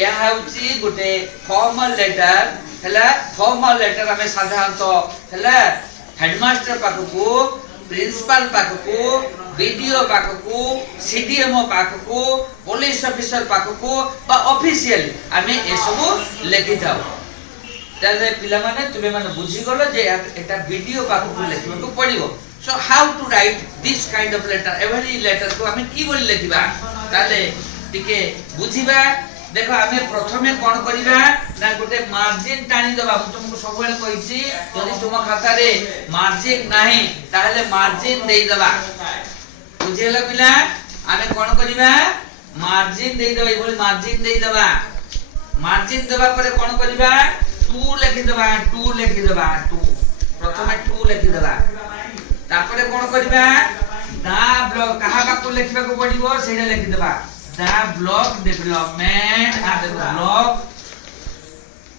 ଏହା ହେଉଛି ଗୋଟେ ଫର୍ମାଲ ଲେଟର ହେଲା। ଫର୍ମାଲ ଲେଟର ଆମେ ସାଧାରଣତଃ ହେଲା ହେଡମାଷ୍ଟର ପାଖକୁ, ପ୍ରିନ୍ସିପାଲ ପାଖକୁ, ବିডিও ପାଖକୁ, সিডিএমও ପାଖକୁ, পুলিশ অফিসর ପାଖକୁ বা অফিসিয়ালি ଆମେ ଏସବୁ ଲେଖିଥାଉ। তাহলে ପିଲାମାନେ ତୁମେ ମାନେ ବୁଝିଗଲ ଯେ এটা বিডিও ପାଖକୁ ଲେଖିବାକୁ ପଡ଼ିବ। So how to write this kind of letter? Every letter को ଆମେ কি বলি লেখিবা? তাহলে ଟିକେ বুঝিবা। देखो आमे प्रथमे कोन करिबा ना गोटे मार्जिन टाणी दबा। मु तुमको सबवेले कहिछि यदि तुम खाता रे मार्जिन नाही ताहले मार्जिन देई दबा। बुझिला पिला? आमे कोन करिबा मार्जिन देई दबा। एभली मार्जिन देई दबा। मार्जिन दबा परे कोन करिबा 2 लिखि दबा। 2 लिखि दबा। 2 प्रथमे 2 लिखि दबा। तापरे कोन करिबा दा ब्लॉक कहा बाकू लिखिबा को पड़िबो सेडा लिखि दबा। The block development and the block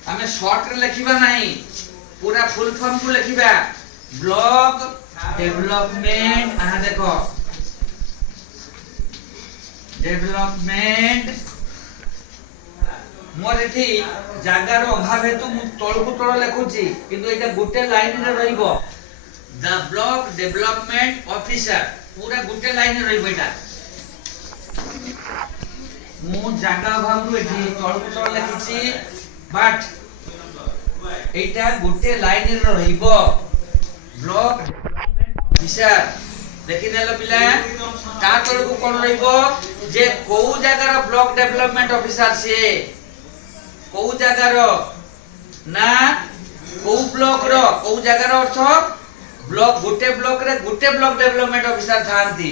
हमें शॉर्ट रे लिखिबा नहीं पूरा फुल फॉर्म को लिखिबा। ब्लॉक डेवलपमेंट देखो डेवलपमेंट मोर एठी जागार अभाव हेतु मु तळ को तळ लिखुची किंतु एटा गुटे लाइन रे रहिबो। द ब्लॉक डेवलपमेंट ऑफिसर पूरा गुटे लाइन रे रहिबो। एटा मु जागा भागु एठी तळकु तळ लिखिछि बट एटा गुटे लाइन रे रहिबो। ब्लॉक डेवलपमेंट ऑफिसर देखि नेलो पिला का तळकु कोन रहिबो जे को जागार ब्लॉक डेवलपमेंट ऑफिसर से को जागार ना को ब्लॉक रो को जागार अर्थ ब्लॉक गुटे ब्लॉक रे गुटे ब्लॉक डेवलपमेंट ऑफिसर थांती।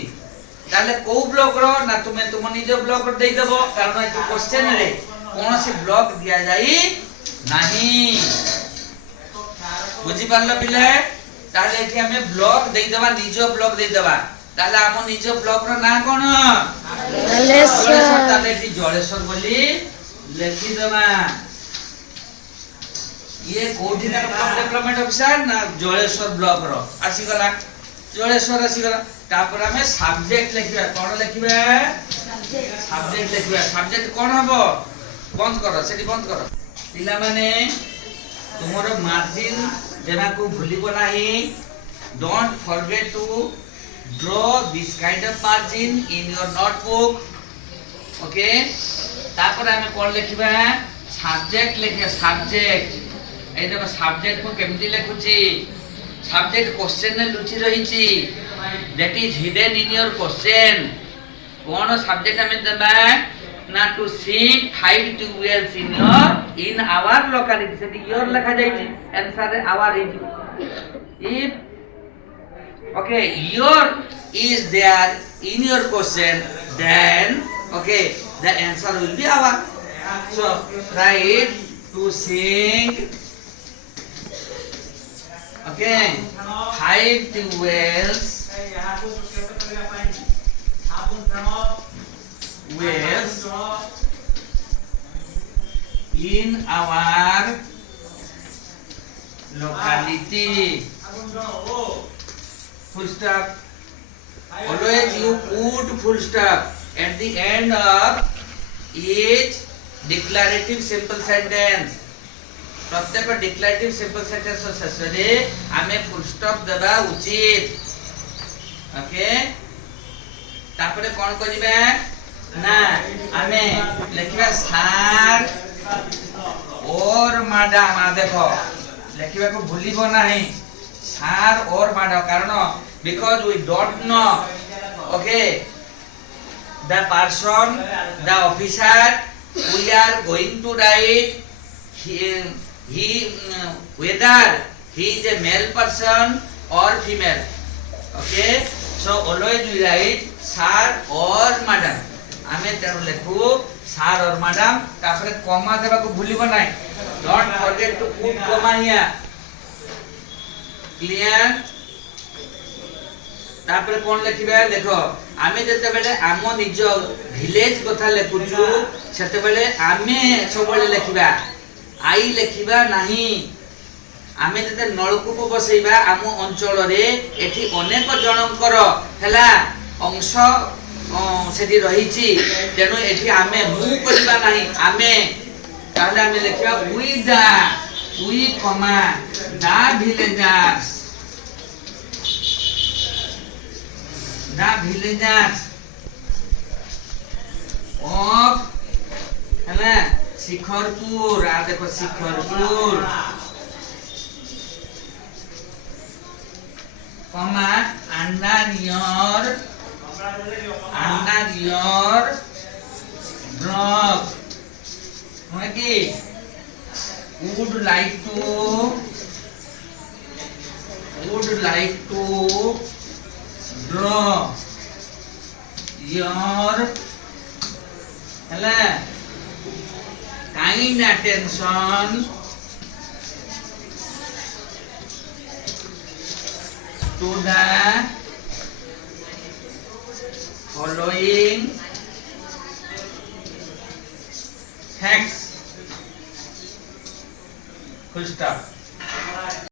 ताले को ब्लॉक रो ना तुमे तुम निज ब्लॉक रो देई देबो कारण ए क्वेश्चन रे कोनोसी ब्लॉक दिया जाई नाही। बुझी पारलो पिले? ताले एठी हमें ब्लॉक देई देबा निज ब्लॉक देई देबा। ताले हम निज ब्लॉक रो ना कोन जलेश्वर। ताले एठी जलेश्वर बोली लिखि देबा। ये कोठी ना ब्लॉक डेवलपमेंट ऑफिसर ना जलेश्वर ब्लॉक रो आसी गला। जलेश्वर आसी गला तापर हमें सब्जेक्ट लिखिबा। कोन लिखिबा सब्जेक्ट लिखिबा। सब्जेक्ट कोन हबो बंद करो सेठी बंद करो। पिला माने तुमरो मार्जिन देना को भूलिबो नाही। Don't forget to draw this kind of margin in your notebook. Okay तापर हमें कोन लिखिबा सब्जेक्ट लिखिबा। सब्जेक्ट ए देखो सब्जेक्ट को केमति लिखुची। सब्जेक्ट क्वेश्चन ने लुचि रहिची that is hidden in your question। कोन सब्जेक्ट हमें देबा ना to sing 5 wells in our locality सेठी your लिखा जाईची answer our is if okay your is there in your question then okay the answer will be our। so write to sing okay 5 wells in our locality। Full stop। Always you put full stop at the end of each declarative simple sentence। प्रत्येक declarative simple sentence शेष रे आमे full stop देबा उचित। Okay तापरे कोन करिबा ना आमे लिखिबा सर और मैडम। देखो लिखिबा को भूलिबो नाही सर और मैडम कारण because we don't know okay the person the officer we are going to write he whether he is a male person or female। okay so always we write sir or madam। आमे तेरो लेखु sir or madam तापरे comma देबा को भूलिबो नाही। don't forget to put comma here। clear? तापरे कोन लिखिबा देखो आमे जते बेले आमो निज विलेज कथा लेखुछु सेते बेले आमे सबले लिखिबा आई लिखिबा नाही। आमे जते नलकूप बसैबा आम अंचल रे एठी अनेक जनकर हैला अंश সেটি রহিছি তেণু এটি আমি মু করিবা নাই আমি তাহলে আমি লিখিবা we comma the villagers of है शिखरपुर आ देखो Shikharpur comma under your drop कि would like to draw your kind attention to the following facts. Full stop.